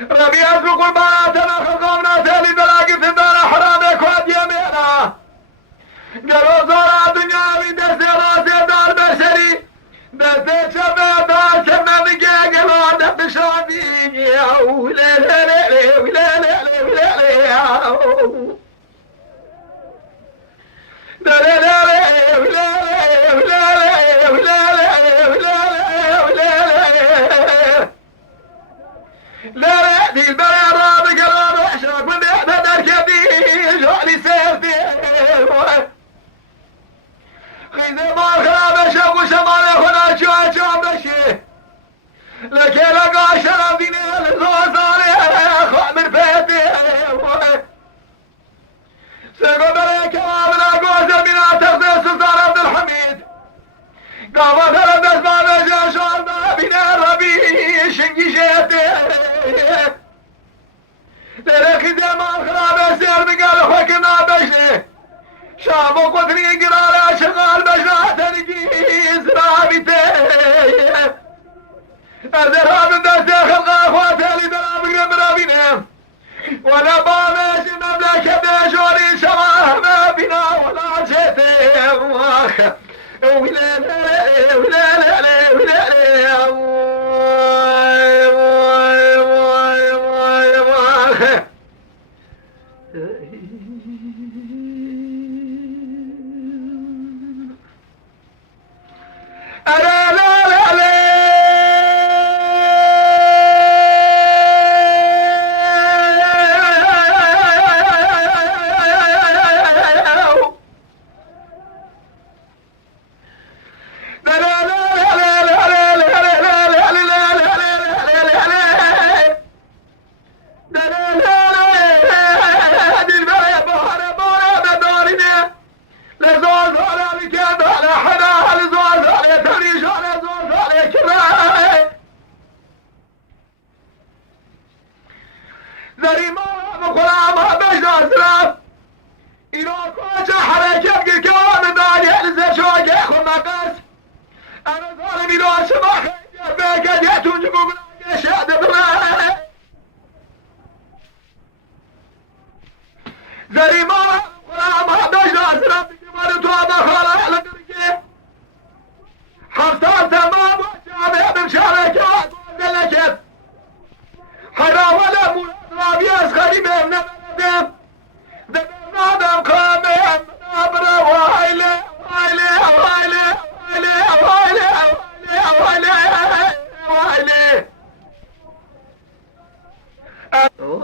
ربيعت بقربانات خلقنا تالي دلاقي في دار حرامك واد يمينا قالوا زارع دنيا من دستي راسي دار بشري دستي شبه دار شبه بقى قالوا دب شادي ولا لا لا لا ولا لا لا ولا لا لا لا لا ولا لا ولا لا دي البيع الرابق الرابع اشرق من احدى دركبي جعلي سيفتي خيزي ما خراب شوق شمال هنا شو بشي لك لقى شرفيني الزوزاني اخوة من بيتي سيقو بريك وامنا قوزة بنا تغذي سلطان عبد الحميد قامت ربس ما بجا شوالنا بنا الربي شنقي شيتي لكن زي ما الخراب يسير بقال حكنا بشي شاب وقدري قرار شغال بشرات الجيز رابطي الذهاب الدرس خلق اخواتي اللي دراب رابينا ولا بالش المملكه بيجوري شباب ما بنا ولا جيتي ولا لا ولا لا ولا لا Oh,